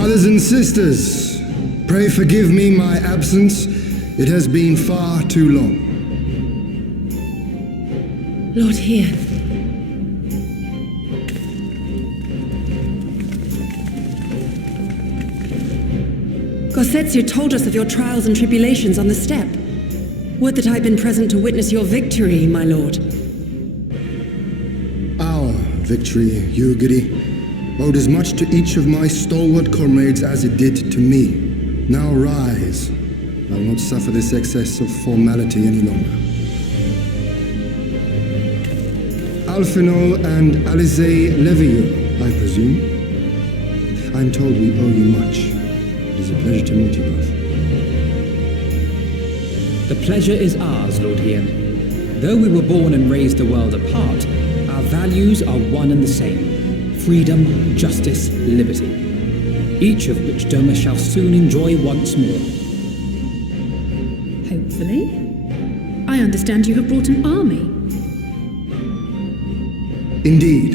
Brothers and sisters, pray forgive me my absence. It has been far too long. Lord here. Gosetsu told us of your trials and tribulations on the steppe. Would that I'd been present to witness your victory, my lord. Our victory, Yugiri, owed as much to each of my stalwart comrades as it did to me. Now rise. I will not suffer this excess of formality any longer. Alphinaud and Alizé Levieux, I presume. I'm told we owe you much. It is a pleasure to meet you both. The pleasure is ours, Lord Hien. Though we were born and raised a world apart, our values are one and the same. Freedom, justice, liberty. Each of which Doma shall soon enjoy once more. Hopefully. I understand you have brought an army. Indeed.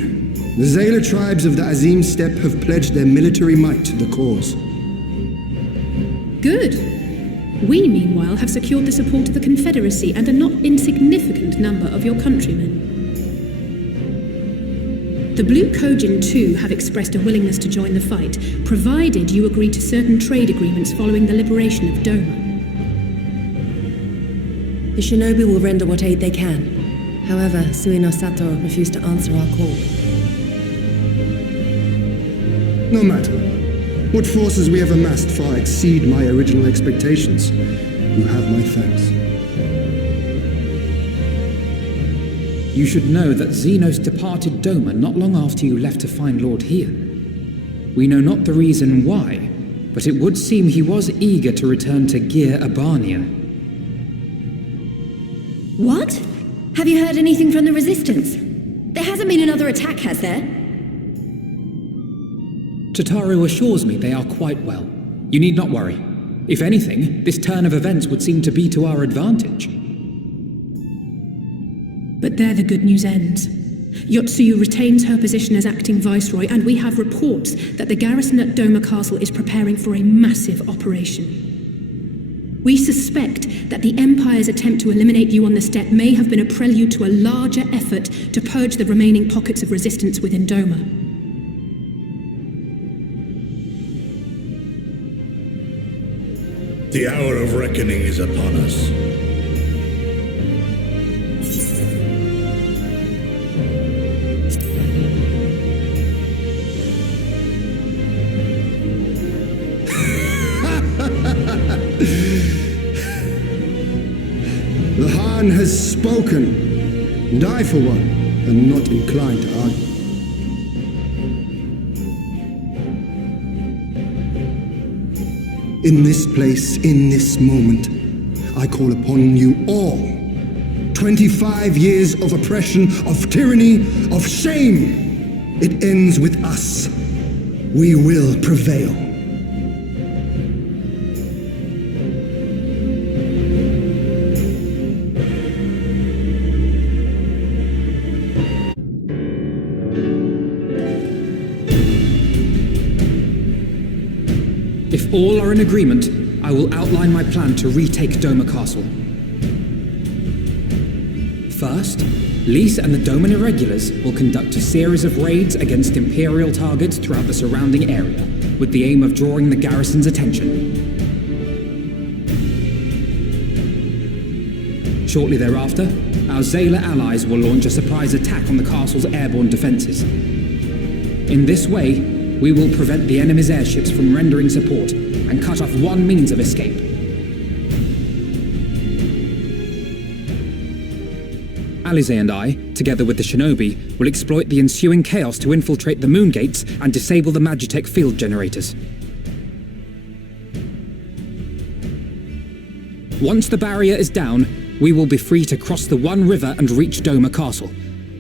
The Zayla tribes of the Azim Steppe have pledged their military might to the cause. Good. We, meanwhile, have secured the support of the Confederacy and a not insignificant number of your countrymen. The Blue Kojin, too, have expressed a willingness to join the fight, provided you agree to certain trade agreements following the liberation of Doma. The shinobi will render what aid they can. However, Suino Sato refused to answer our call. No matter. What forces we have amassed far exceed my original expectations. You have my thanks. You should know that Xenos departed Doma not long after you left to find Lord Hien. We know not the reason why, but it would seem he was eager to return to Gir Abania. What? Have you heard anything from the Resistance? There hasn't been another attack, has there? Tataru assures me they are quite well. You need not worry. If anything, this turn of events would seem to be to our advantage. But there the good news ends. Yotsuyu retains her position as acting viceroy, and we have reports that the garrison at Doma Castle is preparing for a massive operation. We suspect that the Empire's attempt to eliminate you on the steppe may have been a prelude to a larger effort to purge the remaining pockets of resistance within Doma. The hour of reckoning is upon us. The Han has spoken, and I, for one, am not inclined to argue. In this place, in this moment, I call upon you all. 25 years of oppression, of tyranny, of shame. It ends with us. We will prevail. If all are in agreement, I will outline my plan to retake Doma Castle. First, Lise and the Doman Irregulars will conduct a series of raids against Imperial targets throughout the surrounding area, with the aim of drawing the garrison's attention. Shortly thereafter, our Zayla allies will launch a surprise attack on the castle's airborne defenses. In this way, we will prevent the enemy's airships from rendering support and cut off one means of escape. Alizé and I, together with the shinobi, will exploit the ensuing chaos to infiltrate the moon gates and disable the Magitech field generators. Once the barrier is down, we will be free to cross the One River and reach Doma Castle.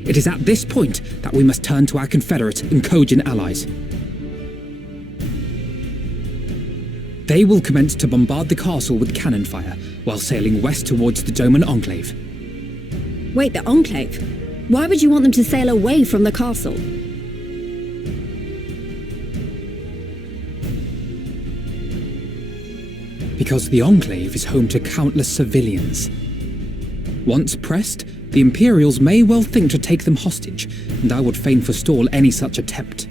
It is at this point that we must turn to our Confederate and Kojin allies. They will commence to bombard the castle with cannon fire, while sailing west towards the Doman Enclave. Wait, the Enclave? Why would you want them to sail away from the castle? Because the Enclave is home to countless civilians. Once pressed, the Imperials may well think to take them hostage, and I would fain forestall any such attempt.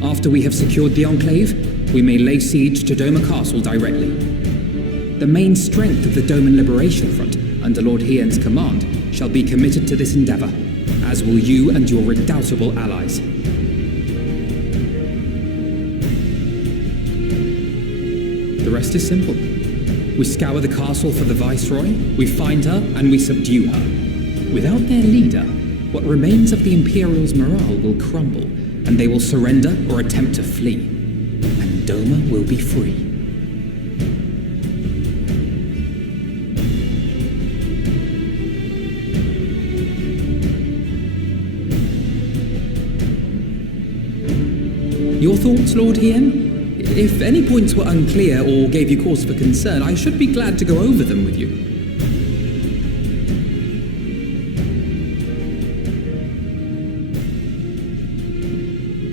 After we have secured the Enclave, we may lay siege to Doma Castle directly. The main strength of the Doman Liberation Front, under Lord Hien's command, shall be committed to this endeavor, as will you and your redoubtable allies. The rest is simple. We scour the castle for the Viceroy, we find her, and we subdue her. Without their leader, what remains of the Imperials' morale will crumble, and they will surrender or attempt to flee. And Doma will be free. Your thoughts, Lord Hien? If any points were unclear or gave you cause for concern, I should be glad to go over them with you.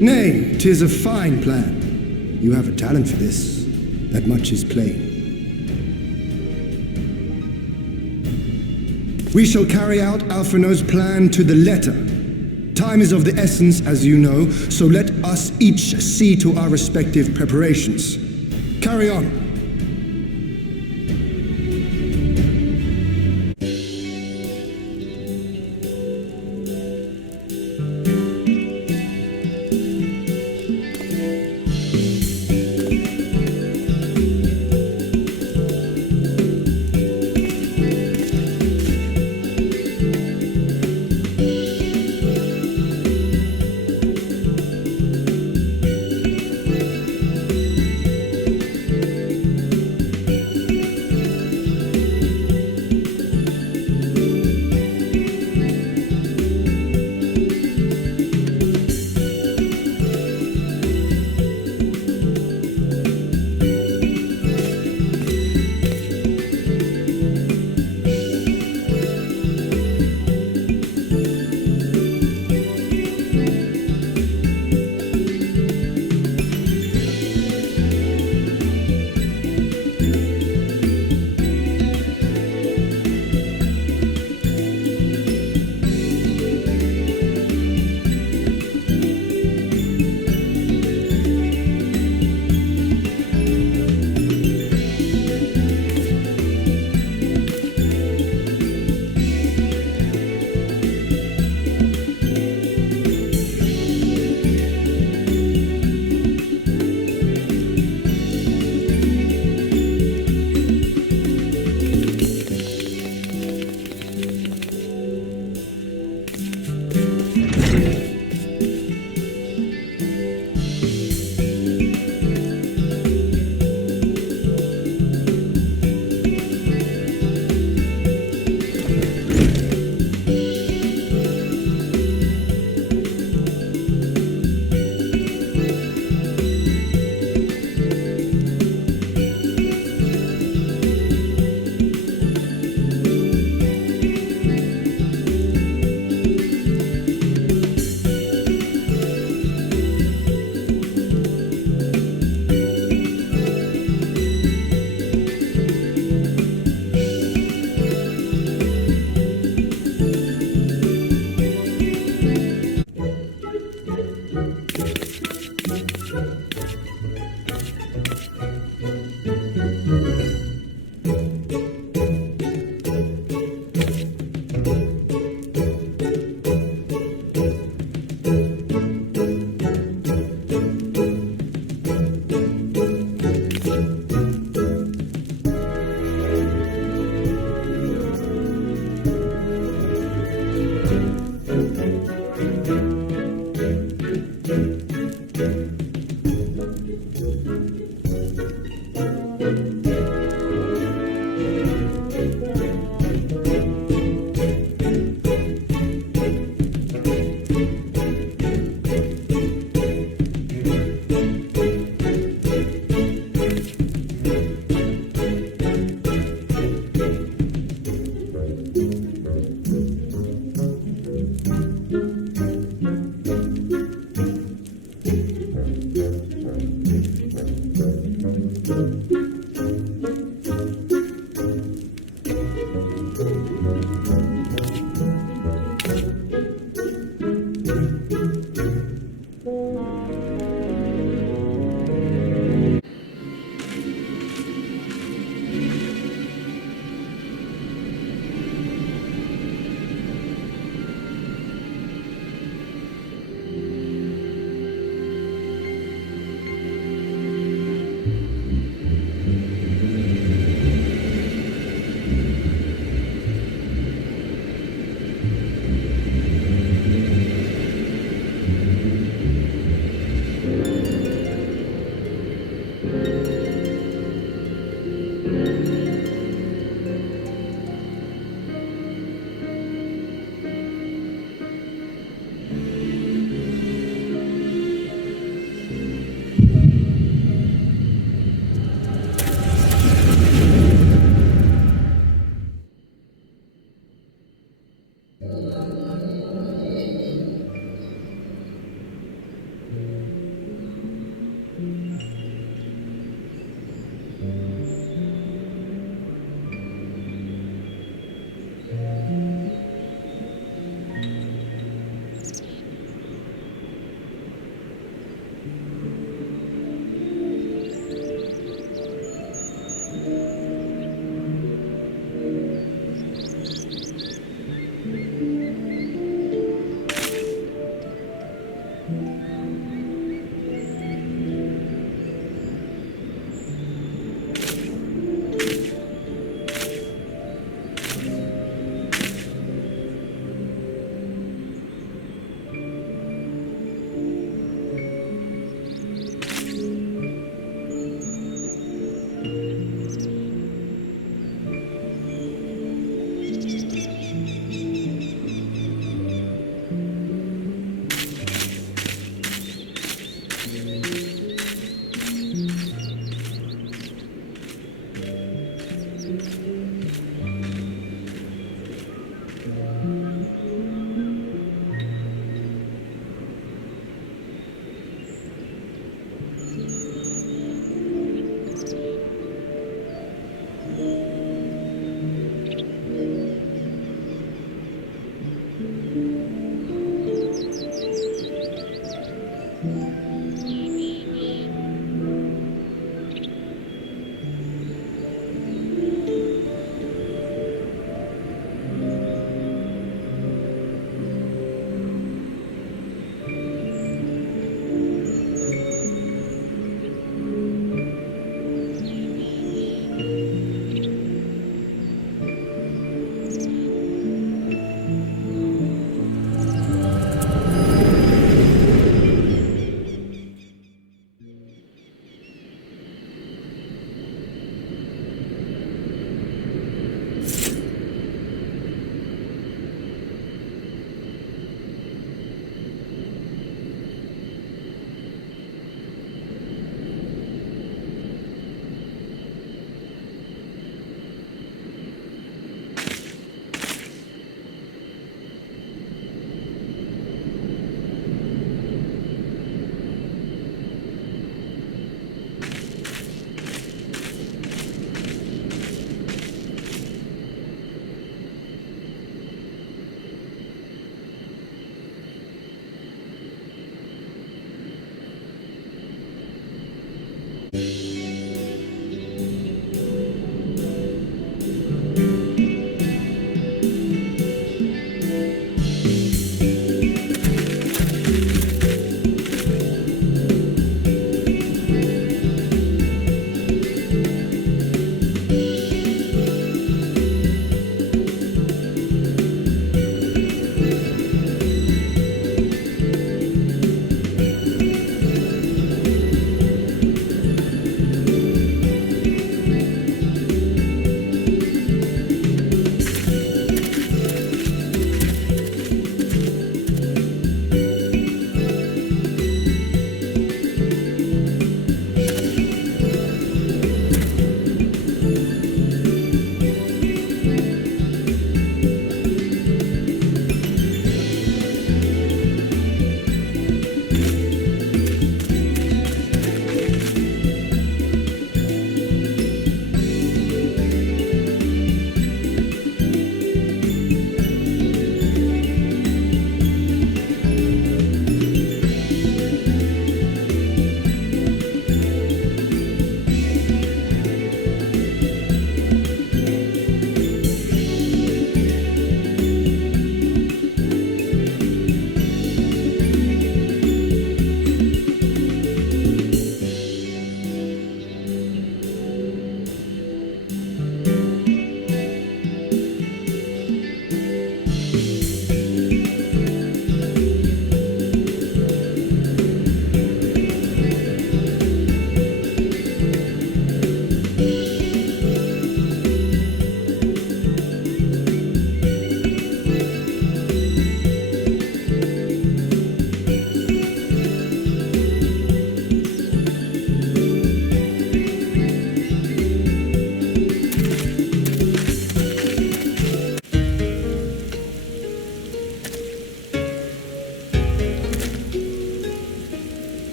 Nay, 'tis a fine plan. You have a talent for this. That much is plain. We shall carry out Alphino's plan to the letter. Time is of the essence, as you know, so let us each see to our respective preparations. Carry on.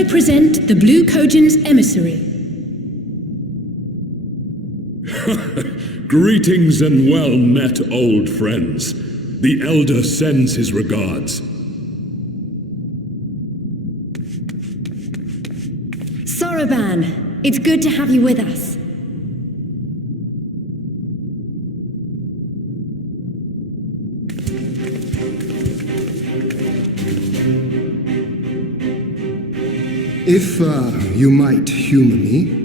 I present the Blue Kojin's emissary. Greetings and well met, old friends. The Elder sends his regards. Soroban, it's good to have you with us. If, you might humor me.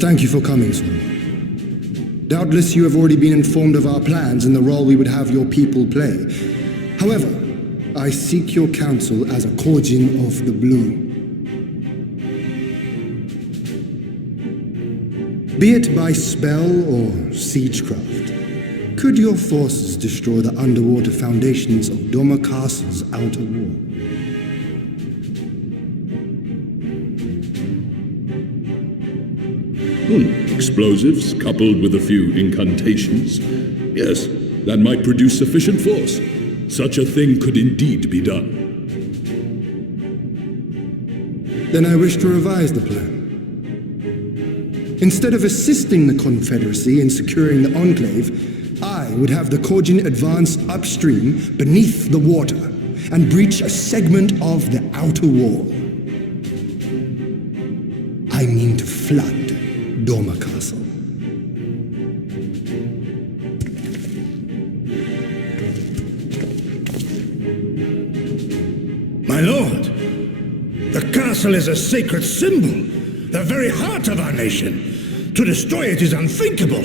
Thank you for coming, Soroban. Doubtless you have already been informed of our plans and the role we would have your people play. However, I seek your counsel as a Kojin of the Blue. Be it by spell or siegecraft, could your forces destroy the underwater foundations of Doma Castle's outer wall? Explosives coupled with a few incantations. Yes, that might produce sufficient force. Such a thing could indeed be done. Then I wish to revise the plan. Instead of assisting the Confederacy in securing the Enclave, I would have the Kojin advance upstream beneath the water and breach a segment of the outer wall. I mean to flood Doma Castle. My lord, the castle is a sacred symbol, the very heart of our nation. To destroy it is unthinkable,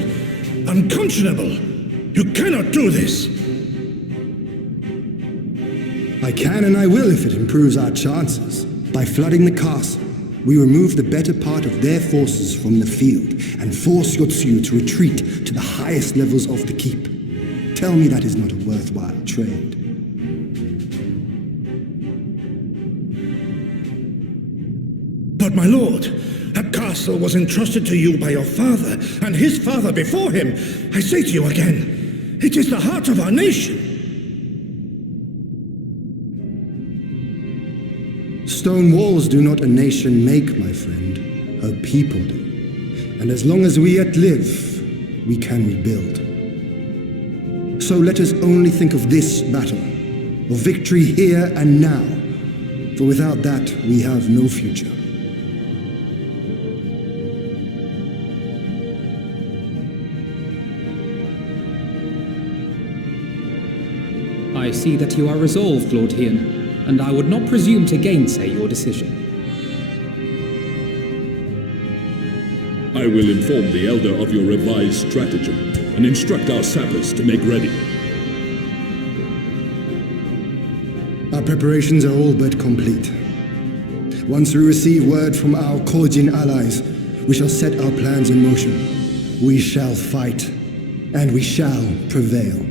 unconscionable. You cannot do this. I can and I will if it improves our chances. By flooding the castle, we remove the better part of their forces from the field and force Yotsuyu to retreat to the highest levels of the keep. Tell me that is not a worthwhile trade. But my lord, that castle was entrusted to you by your father and his father before him. I say to you again, it is the heart of our nation. Stone walls do not a nation make, my friend. Her people do. And as long as we yet live, we can rebuild. So let us only think of this battle, of victory here and now, for without that we have no future. I see that you are resolved, Lord Hien, and I would not presume to gainsay your decision. I will inform the Elder of your revised stratagem and instruct our sappers to make ready. Our preparations are all but complete. Once we receive word from our Kojin allies, we shall set our plans in motion. We shall fight, and we shall prevail.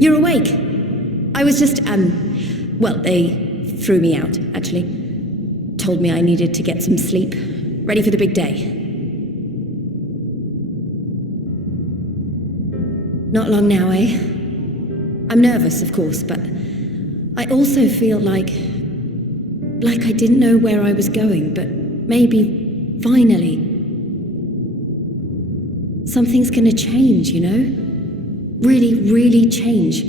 You're awake. I was just, well, they threw me out, actually. Told me I needed to get some sleep. Ready for the big day. Not long now, eh? I'm nervous, of course, but I also feel like I didn't know where I was going, but maybe, finally, something's gonna change, you know? Really, really change.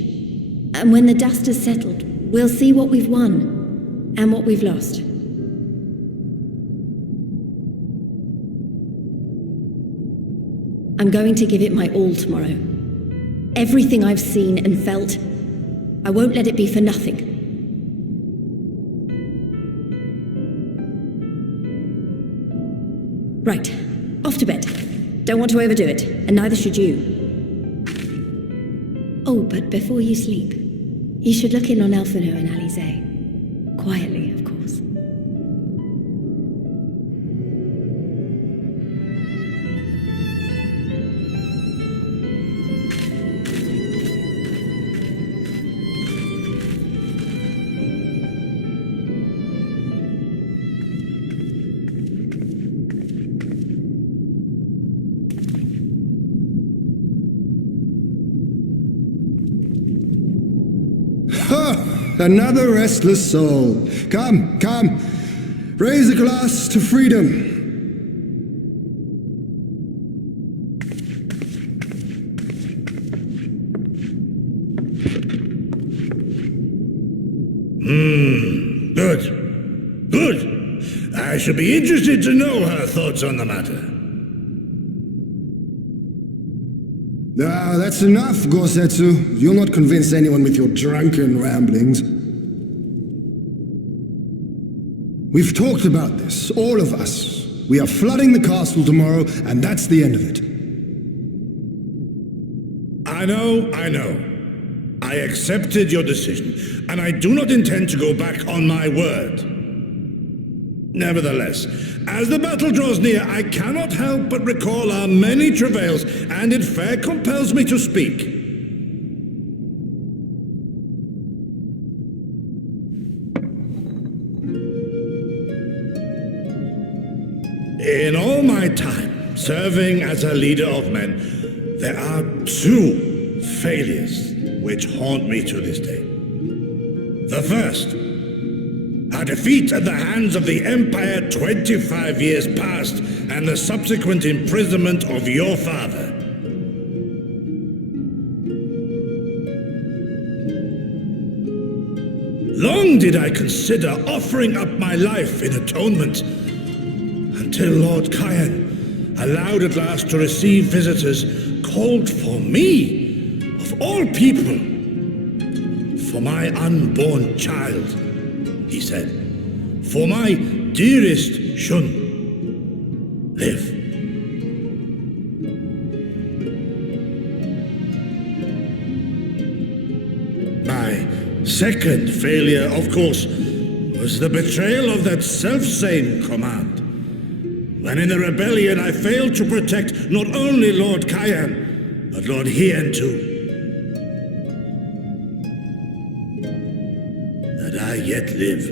And when the dust has settled, we'll see what we've won and what we've lost. I'm going to give it my all tomorrow. Everything I've seen and felt, I won't let it be for nothing. Right, off to bed. Don't want to overdo it, and neither should you. Oh, but before you sleep, you should look in on Elfino and Alize. Quietly, of course. Another restless soul. Come, come. Raise a glass to freedom. Good. Good. I should be interested to know her thoughts on the matter. Ah, that's enough, Gosetsu. You'll not convince anyone with your drunken ramblings. We've talked about this, all of us. We are flooding the castle tomorrow, and that's the end of it. I know. I accepted your decision, and I do not intend to go back on my word. Nevertheless, as the battle draws near, I cannot help but recall our many travails, and it fair compels me to speak. In all my time serving as a leader of men, there are two failures which haunt me to this day. The first, a defeat at the hands of the Empire 25 years past, and the subsequent imprisonment of your father. Long did I consider offering up my life in atonement, until Lord Kyan allowed at last to receive visitors called for me, of all people, for my unborn child, he said, for my dearest Shun, live. My second failure, of course, was the betrayal of that selfsame command. When in the rebellion I failed to protect not only Lord Kyan, but Lord Hien too. That I yet live,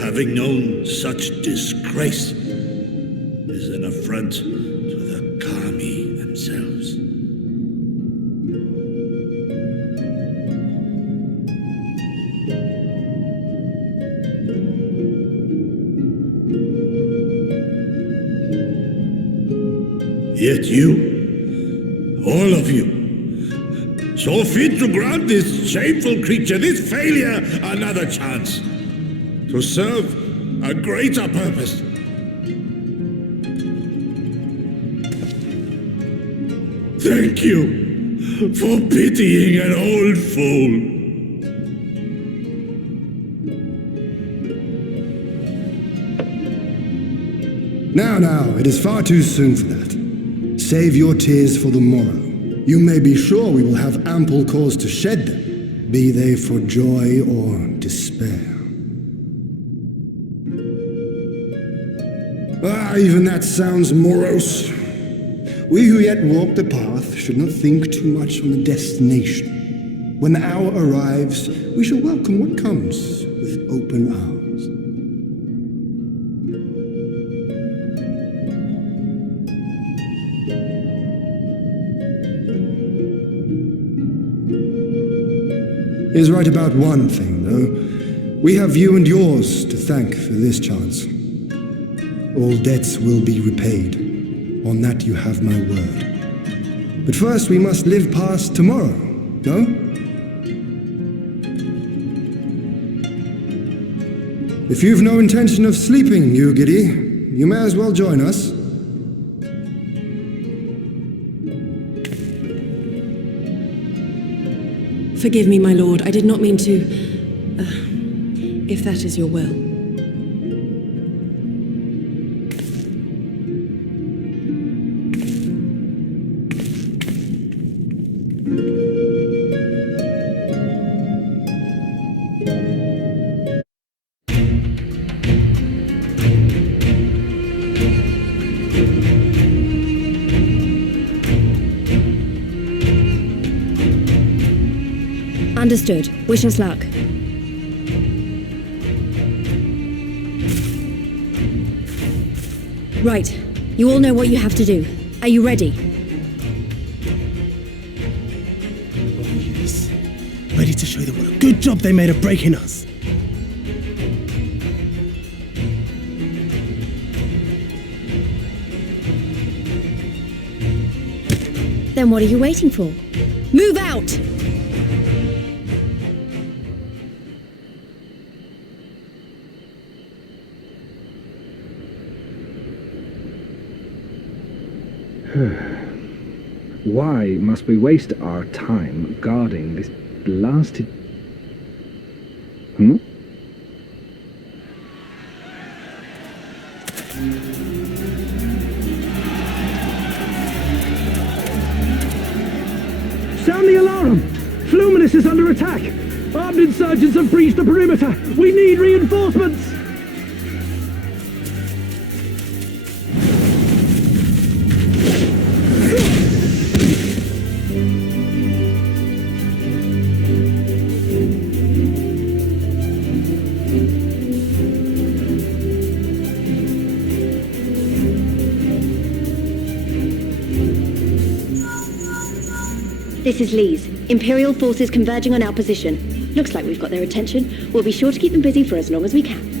having known such disgrace, is an affront to the Kami themselves. Yet you, all of you, saw fit to grant this shameful creature, this failure, another chance to serve a greater purpose. Thank you for pitying an old fool. Now, it is far too soon for that. Save your tears for the morrow. You may be sure we will have ample cause to shed them, be they for joy or despair. Even that sounds morose. We who yet walk the path should not think too much on the destination. When the hour arrives, we shall welcome what comes with open arms. He is right about one thing, though. We have you and yours to thank for this chance. All debts will be repaid. On that you have my word. But first we must live past tomorrow, no? If you've no intention of sleeping, Yugiri, you may as well join us. Forgive me, my lord. I did not mean to... if that is your will. Understood. Wish us luck. Right. You all know what you have to do. Are you ready? Oh, yes. Ready to show them what a good job they made of breaking us. Then what are you waiting for? Move out! Why must we waste our time guarding this blasted... Sound the alarm! Fluminous is under attack! Armed insurgents have breached the perimeter! We need reinforcements! This is Lee's. Imperial forces converging on our position. Looks like we've got their attention. We'll be sure to keep them busy for as long as we can.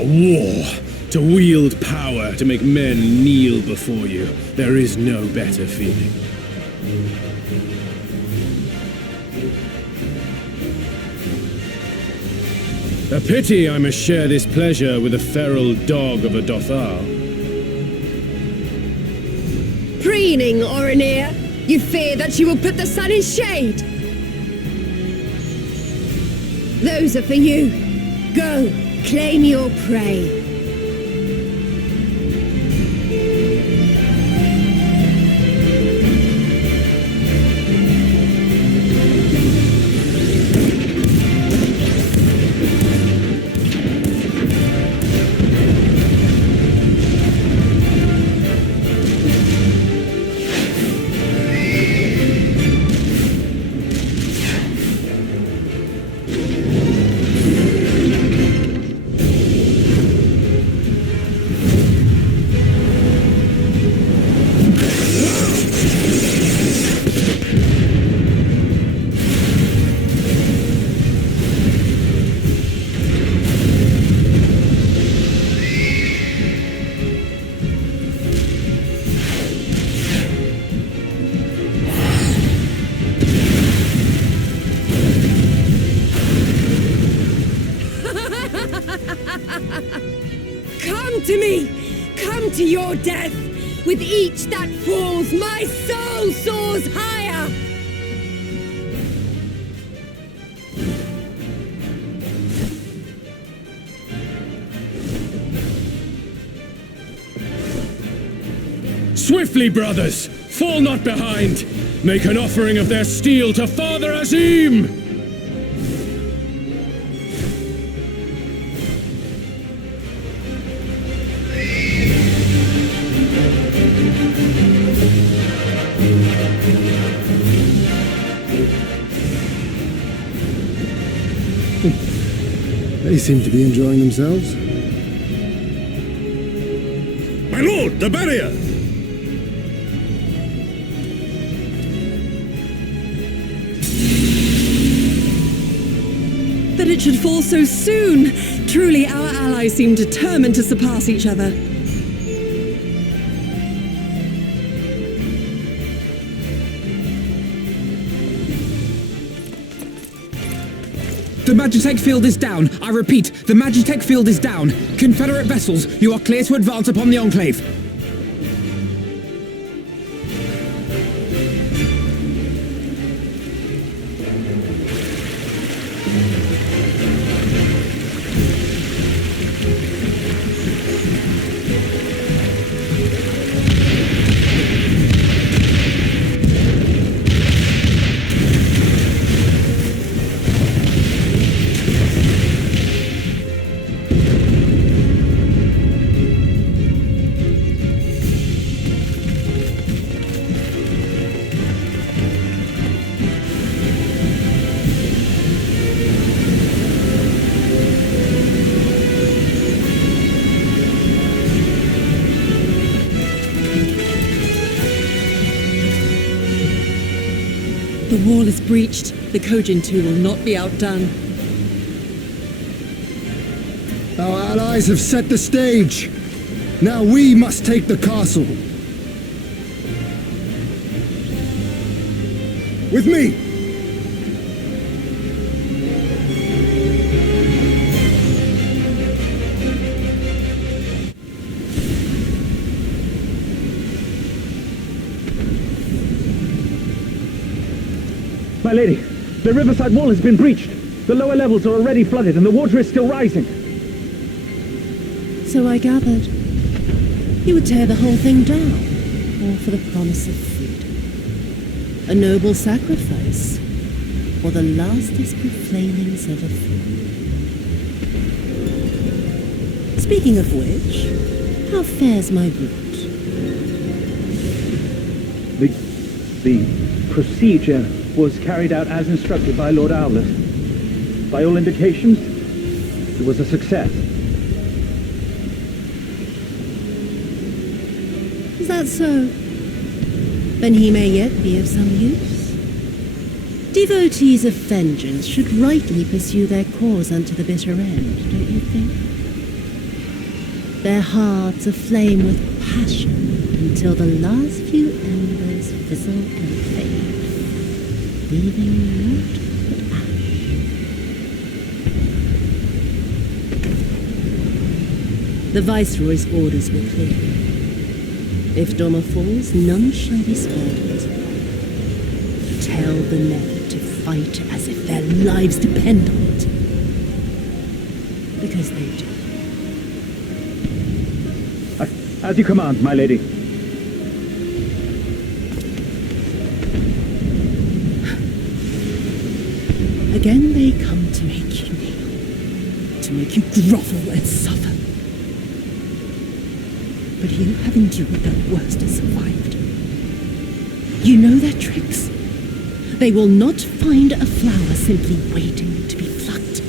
War. To wield power to make men kneel before you. There is no better feeling. A pity I must share this pleasure with a feral dog of a Dothar. Preening, Oreneer! You fear that she will put the sun in shade! Those are for you. Go, claim your prey. Come to me! Come to your death! With each that falls, my soul soars higher! Swiftly, brothers! Fall not behind! Make an offering of their steel to Father Azim! They seem to be enjoying themselves. My lord, the barrier! That it should fall so soon! Truly, our allies seem determined to surpass each other. The Magitech field is down. I repeat, the Magitech field is down. Confederate vessels, you are clear to advance upon the Enclave. The wall is breached. The Kojin 2 will not be outdone. Our allies have set the stage. Now we must take the castle. With me! My lady, the riverside wall has been breached. The lower levels are already flooded and the water is still rising. So I gathered. You would tear the whole thing down, all for the promise of freedom. A noble sacrifice, or the lastest profanings of a fool. Speaking of which, how fares my route? The procedure was carried out as instructed by Lord Owlet. By all indications, it was a success. Is that so? Then he may yet be of some use. Devotees of vengeance should rightly pursue their cause unto the bitter end, don't you think? Their hearts aflame with passion until the last few embers fizzle and fade, leaving naught but ash. The Viceroy's orders were clear. If Doma falls, none shall be spared. Tell the men to fight as if their lives depend on it. Because they do. As you command, my lady. Again they come to make you kneel, to make you grovel and suffer. But you have endured their worst and survived. You know their tricks. They will not find a flower simply waiting to be plucked.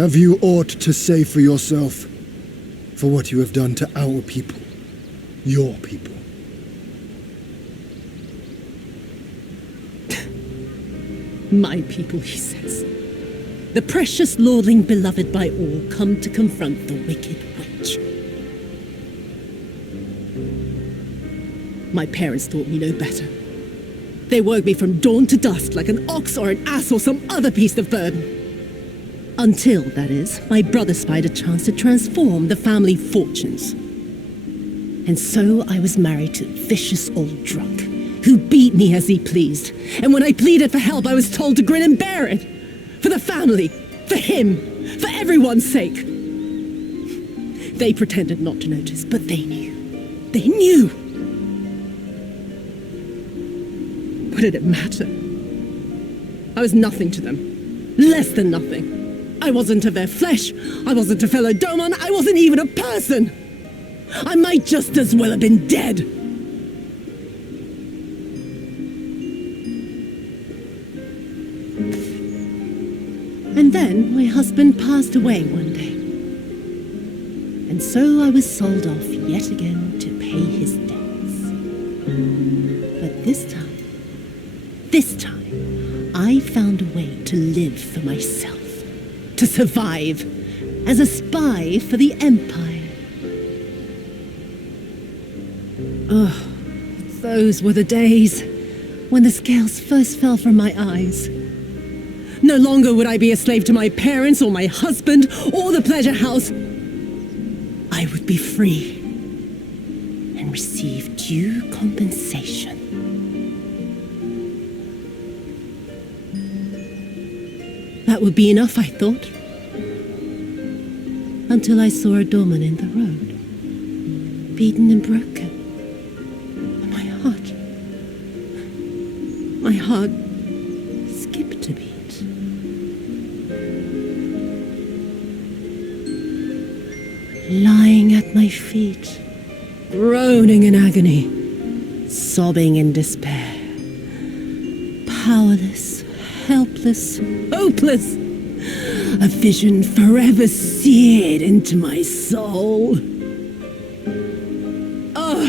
Have you aught to say for yourself? For what you have done to our people? Your people? My people, he says. The precious lordling beloved by all, come to confront the wicked witch. My parents taught me no better. They worked me from dawn to dusk like an ox or an ass or some other beast of burden. Until, that is, my brother spied a chance to transform the family fortunes. And so I was married to a vicious old drunk, who beat me as he pleased. And when I pleaded for help, I was told to grin and bear it. For the family, for him, for everyone's sake. They pretended not to notice, but they knew. They knew! What did it matter? I was nothing to them. Less than nothing. I wasn't of their flesh. I wasn't a fellow Doma. I wasn't even a person. I might just as well have been dead. And then my husband passed away one day. And so I was sold off yet again to pay his debts. But this time, I found a way to live for myself. To survive as a spy for the Empire. Oh, those were the days when the scales first fell from my eyes. No longer would I be a slave to my parents or my husband or the pleasure house. I would be free and receive due compensation. That would be enough, I thought. Until I saw a doorman in the road, beaten and broken. And my heart skipped a beat. Lying at my feet, groaning in agony, sobbing in despair. Powerless, helpless, hopeless. A vision forever seared into my soul. Oh.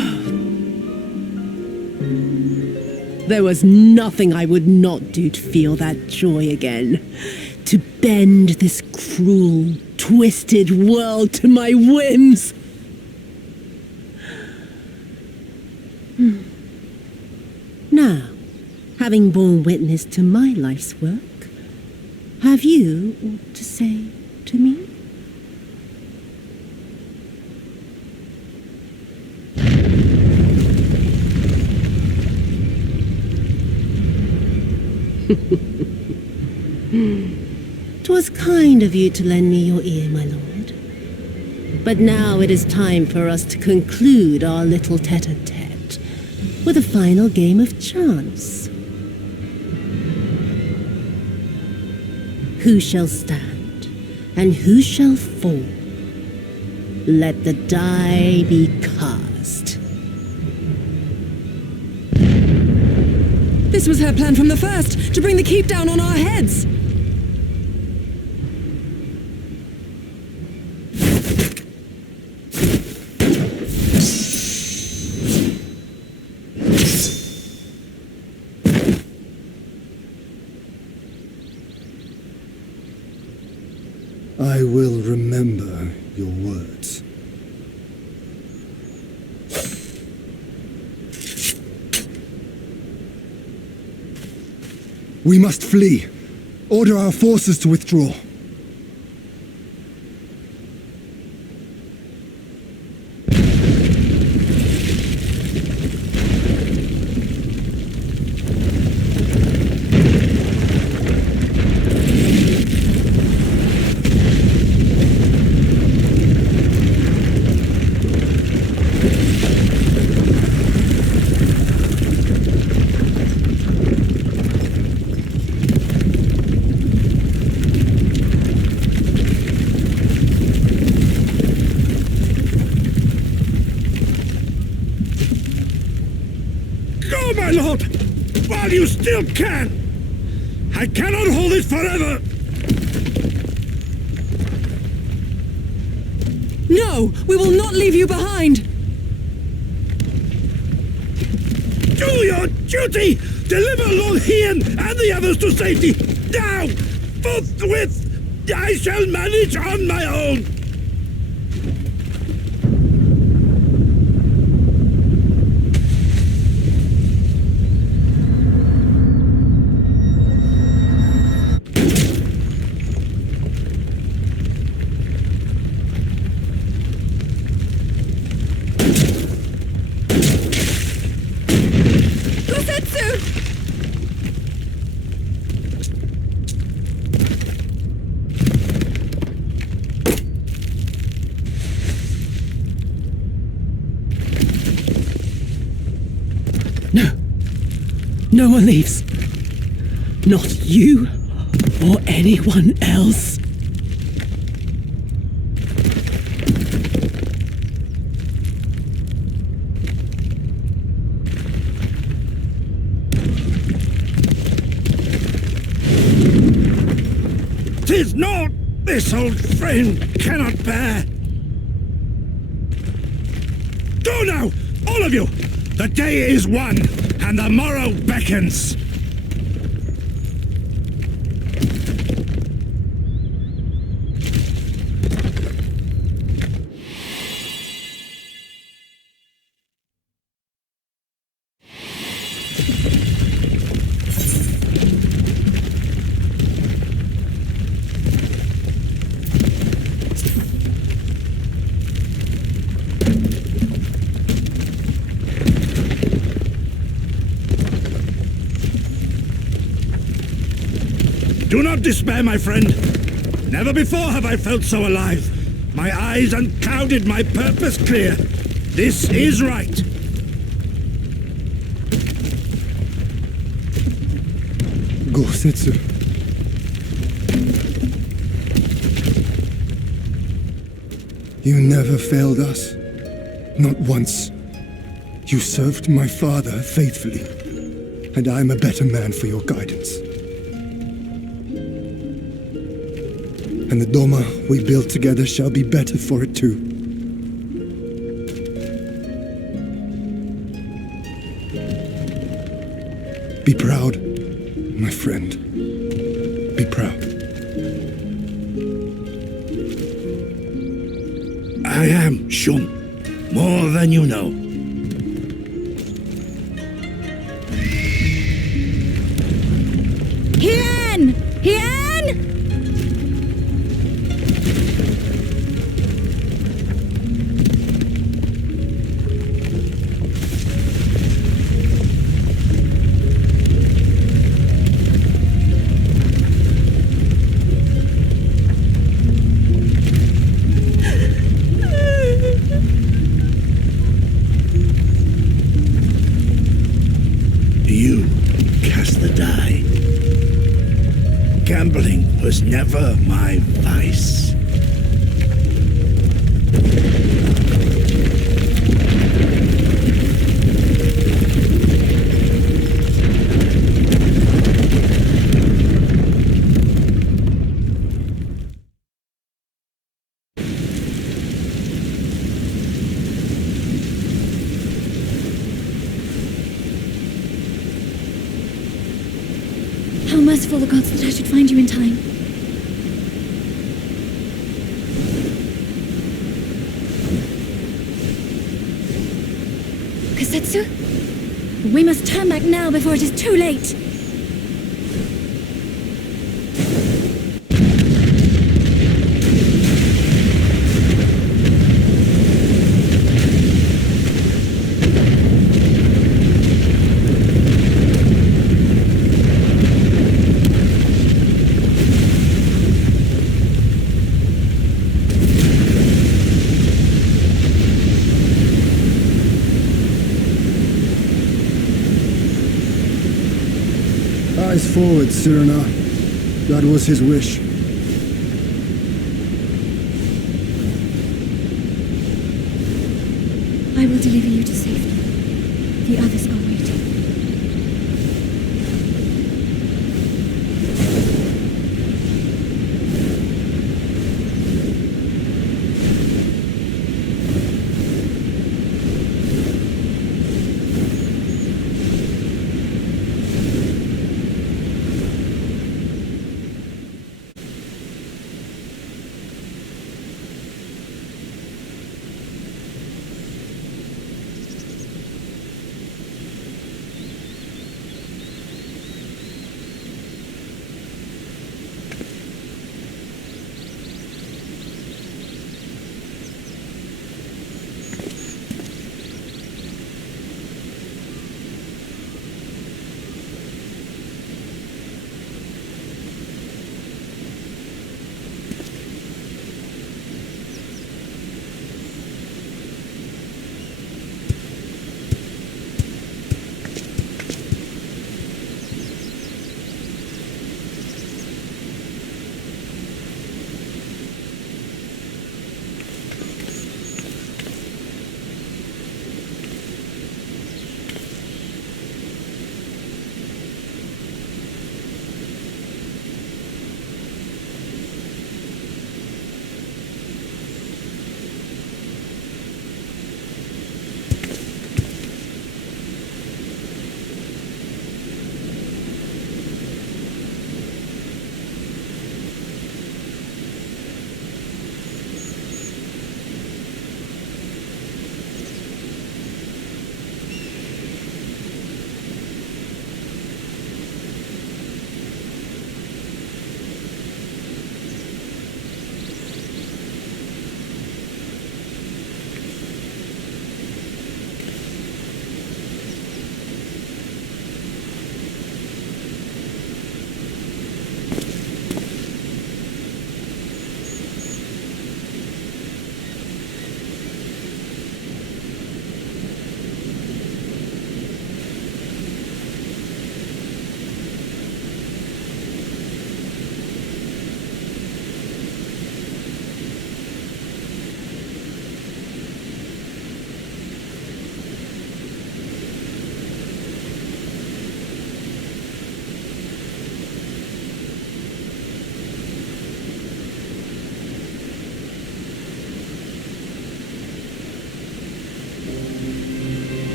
There was nothing I would not do to feel that joy again. To bend this cruel, twisted world to my whims. Now, having borne witness to my life's work, have you aught to say to me? "'Twas kind of you to lend me your ear, my lord. But now it is time for us to conclude our little tete-a-tete with a final game of chance. Who shall stand, and who shall fall? Let the die be cast." This was her plan from the first, to bring the keep down on our heads. I will remember your words. We must flee. Order our forces to withdraw. While you still can! I cannot hold it forever! No! We will not leave you behind! Do your duty! Deliver Lord Hien and the others to safety! Now! Forthwith! I shall manage on my own! No one leaves. Not you or anyone else. "'Tis not this old friend cannot bear. Go now, all of you! The day is won, and the morrow beckons. Do not despair, my friend. Never before have I felt so alive. My eyes unclouded, my purpose clear. This is right. Gosetsu. You never failed us. Not once. You served my father faithfully, and I am a better man for your guidance. And the Doma we build together shall be better for it too. Be proud, my friend. Be proud. I am, Shun. More than you know. Hien! Hien! You cast the die. Gambling was never my vice. How merciful the gods that I should find you in time. Kosetsu? We must turn back now before it is too late. Eyes forward, Cyrano. That was his wish. I will deliver you to safety. The others are waiting.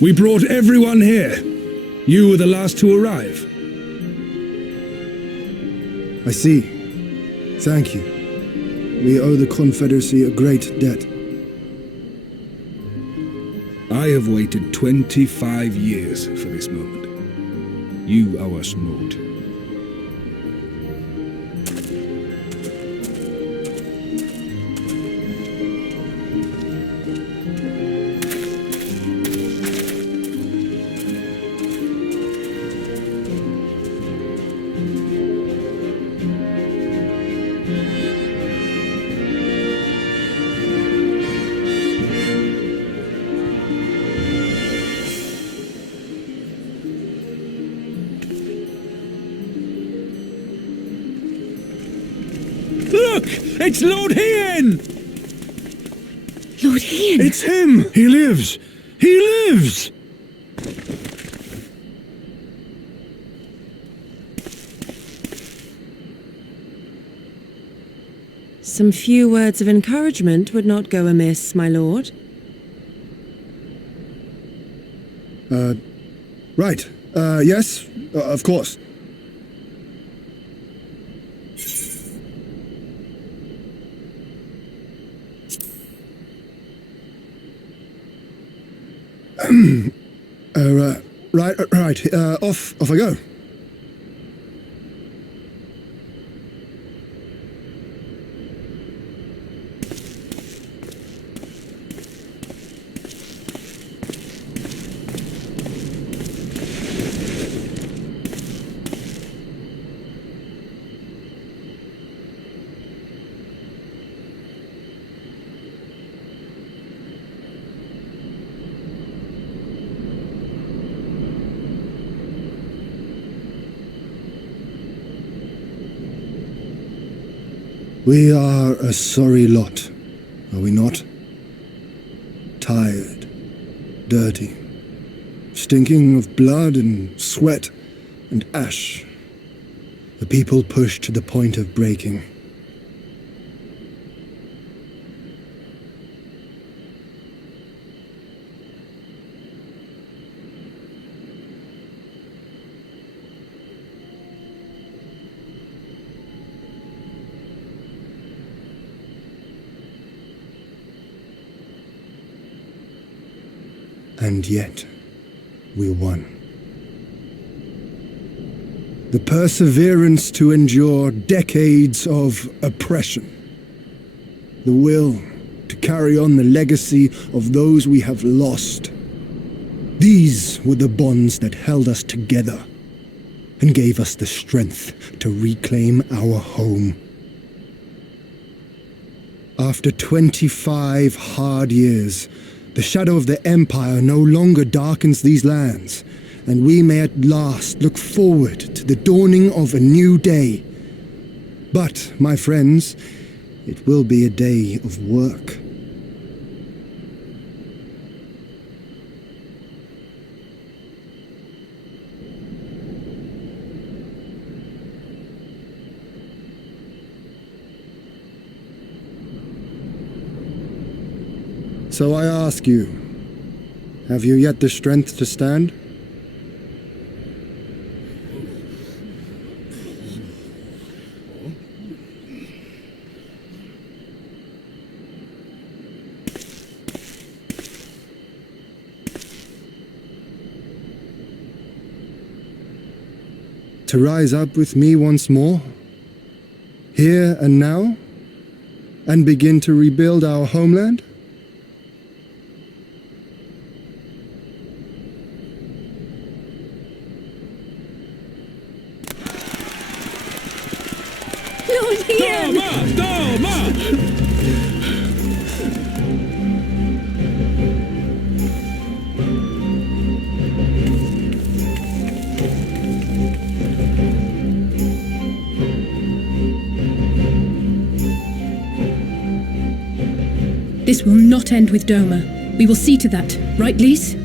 We brought everyone here. You were the last to arrive. I see. Thank you. We owe the Confederacy a great debt. I have waited 25 years for this moment. You owe us naught. Look! It's Lord Hien! Lord Hien! It's him! He lives! He lives! Some few words of encouragement would not go amiss, my lord. Right. Yes, of course. Right. Off I go. We are a sorry lot, are we not? Tired, dirty, stinking of blood and sweat and ash. The people pushed to the point of breaking. And yet, we won. The perseverance to endure decades of oppression. The will to carry on the legacy of those we have lost. These were the bonds that held us together and gave us the strength to reclaim our home. After 25 hard years, the shadow of the Empire no longer darkens these lands, and we may at last look forward to the dawning of a new day. But, my friends, it will be a day of work. So I ask you, have you yet the strength to stand? To rise up with me once more, here and now, and begin to rebuild our homeland? Lord Hien! Doma! This will not end with Doma. We will see to that, right, Lise?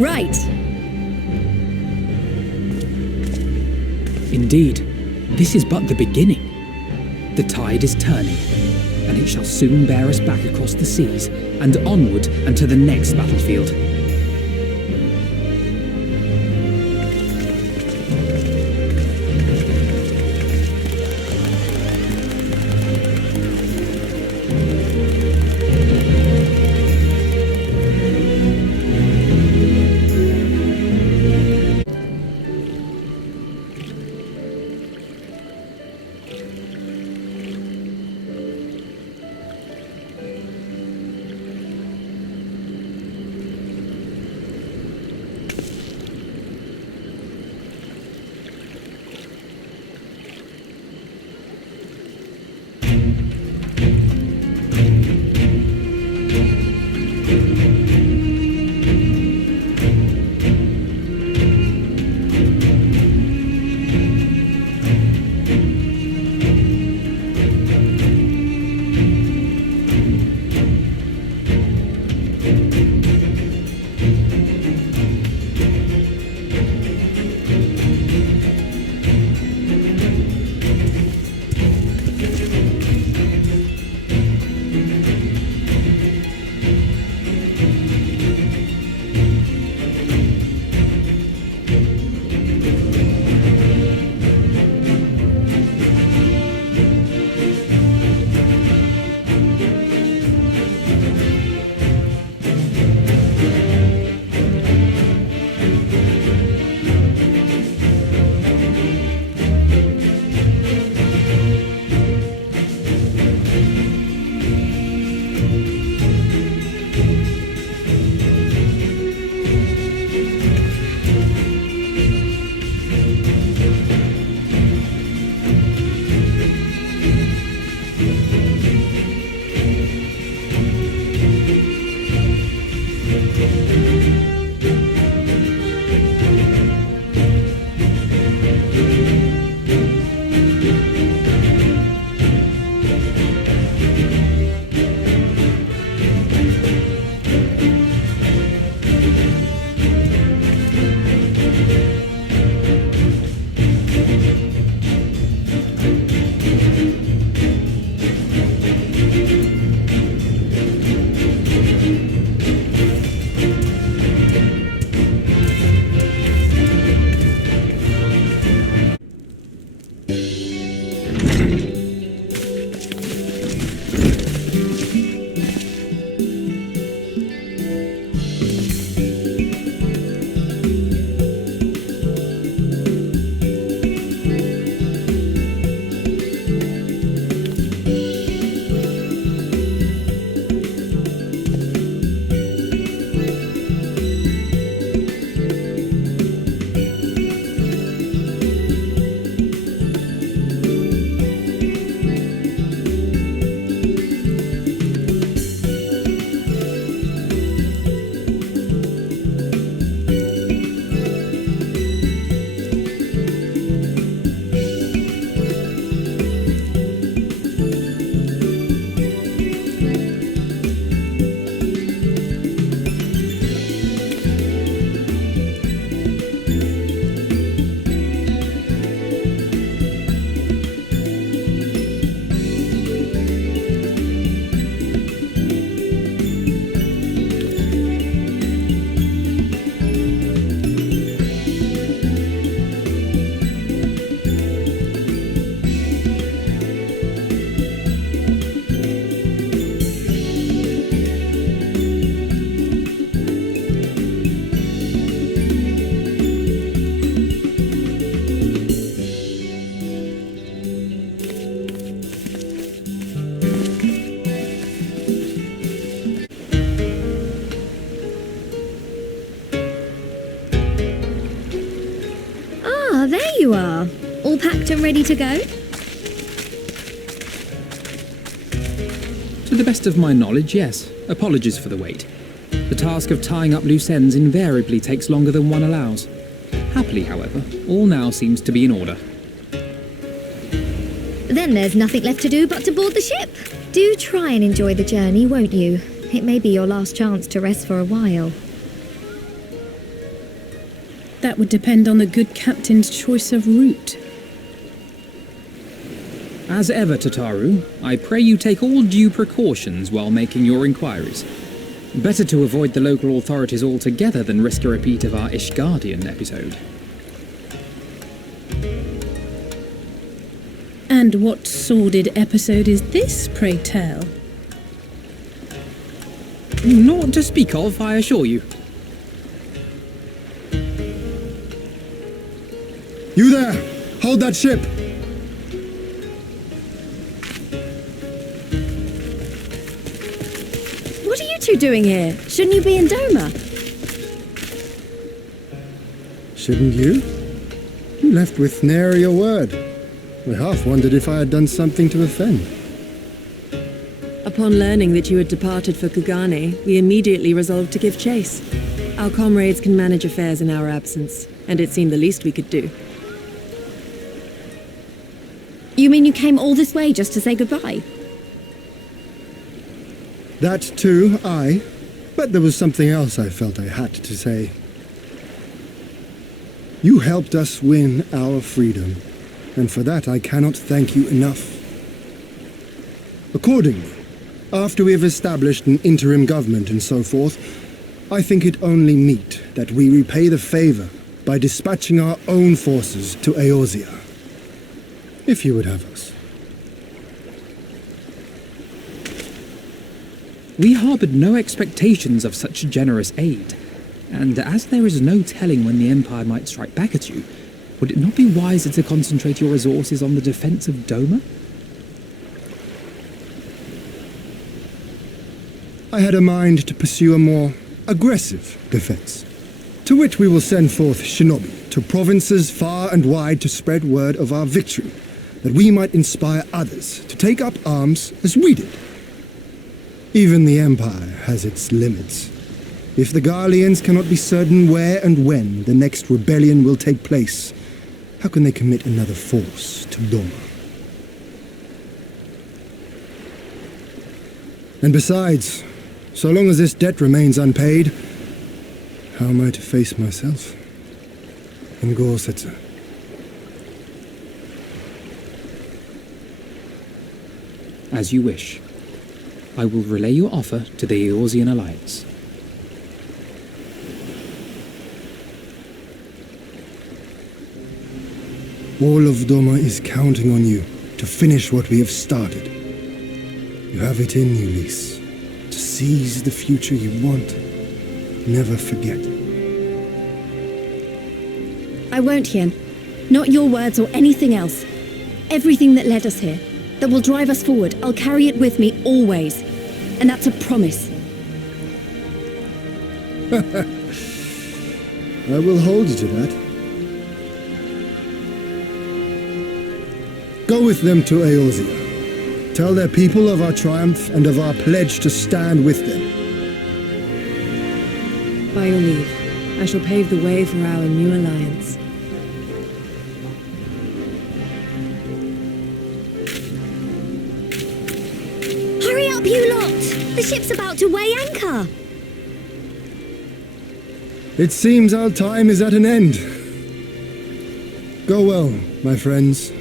Right. Indeed, this is but the beginning. The tide is turning, and it shall soon bear us back across the seas and onward and to the next battlefield. you are. All packed and ready to go? To the best of my knowledge, yes. Apologies for the wait. The task of tying up loose ends invariably takes longer than one allows. Happily, however, all now seems to be in order. Then there's nothing left to do but to board the ship. Do try and enjoy the journey, won't you? It may be your last chance to rest for a while. That would depend on the good captain's choice of route. As ever, Tataru, I pray you take all due precautions while making your inquiries. Better to avoid the local authorities altogether than risk a repeat of our Ishgardian episode. And what sordid episode is this, pray tell? Naught to speak of, I assure you. You there! Hold that ship! What are you two doing here? Shouldn't you be in Doma? Shouldn't you? You left with nary a word. I half wondered if I had done something to offend. Upon learning that you had departed for Kugane, we immediately resolved to give chase. Our comrades can manage affairs in our absence, and it seemed the least we could do. You mean you came all this way just to say goodbye? That too, aye. But there was something else I felt I had to say. You helped us win our freedom, and for that I cannot thank you enough. Accordingly, after we have established an interim government and so forth, I think it only meet that we repay the favor by dispatching our own forces to Eorzea. If you would have us. We harboured no expectations of such generous aid, and as there is no telling when the Empire might strike back at you, would it not be wiser to concentrate your resources on the defence of Doma? I had a mind to pursue a more aggressive defense, to which we will send forth shinobi to provinces far and wide to spread word of our victory, that we might inspire others to take up arms as we did. Even the Empire has its limits. If the Garleans cannot be certain where and when the next rebellion will take place, how can they commit another force to Doma? And besides, so long as this debt remains unpaid, how am I to face myself in Gorsetzer? As you wish. I will relay your offer to the Eorzean Alliance. All of Doma is counting on you to finish what we have started. You have it in you, Lys, to seize the future you want. Never forget. I won't, Hien. Not your words or anything else. Everything that led us here, that will drive us forward, I'll carry it with me always. And that's a promise. I will hold you to that. Go with them to Eorzea. Tell their people of our triumph and of our pledge to stand with them. By your leave, I shall pave the way for our new alliance. Hurry up, you lot! The ship's about to weigh anchor! It seems our time is at an end. Go well, my friends,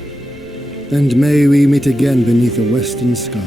and may we meet again beneath a western sky.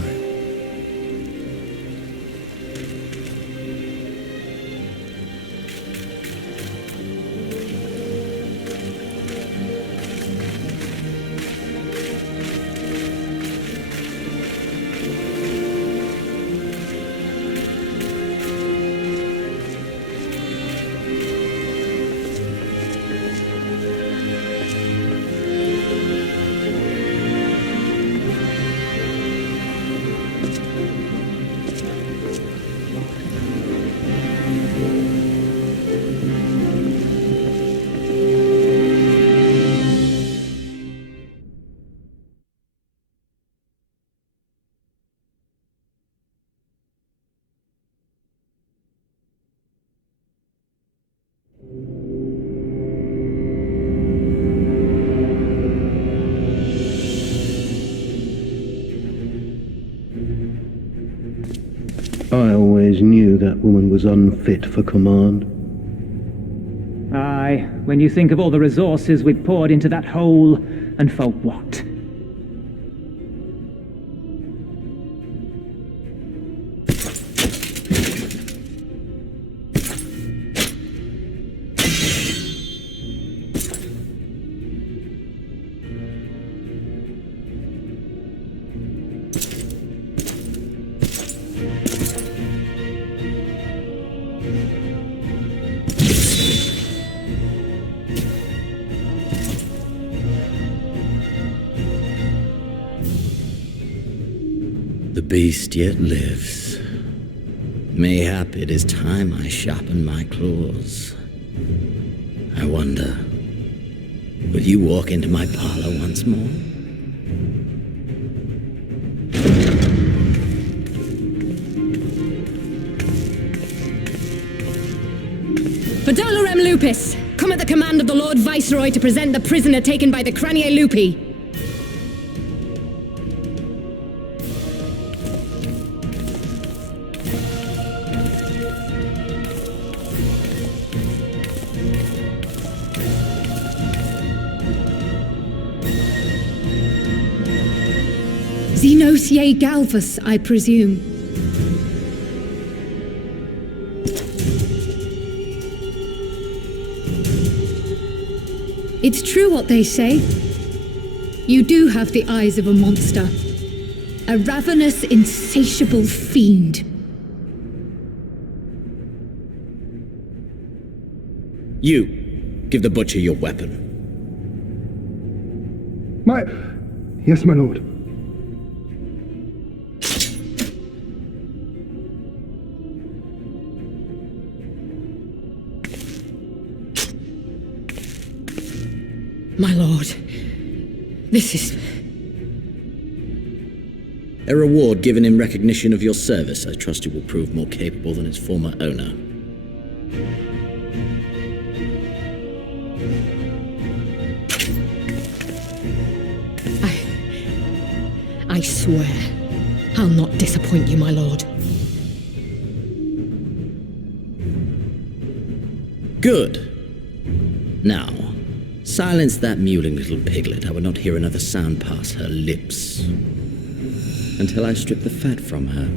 I always knew that woman was unfit for command. Aye, when you think of all the resources we've poured into that hole, and for what? beast yet lives. Mayhap it is time I sharpen my claws. I wonder, will you walk into my parlor once more? For Dolorem Lupus, come at the command of the Lord Viceroy to present the prisoner taken by the Cranier Lupi. Xenosier Galvus, I presume. It's true what they say. You do have the eyes of a monster. A ravenous, insatiable fiend. You, give the butcher your weapon. Yes, my lord. My lord, this is... A reward given in recognition of your service. I trust you will prove more capable than its former owner. I swear, I'll not disappoint you, my lord. Good. Now, silence that mewling little piglet. I will not hear another sound pass her lips until I strip the fat from her.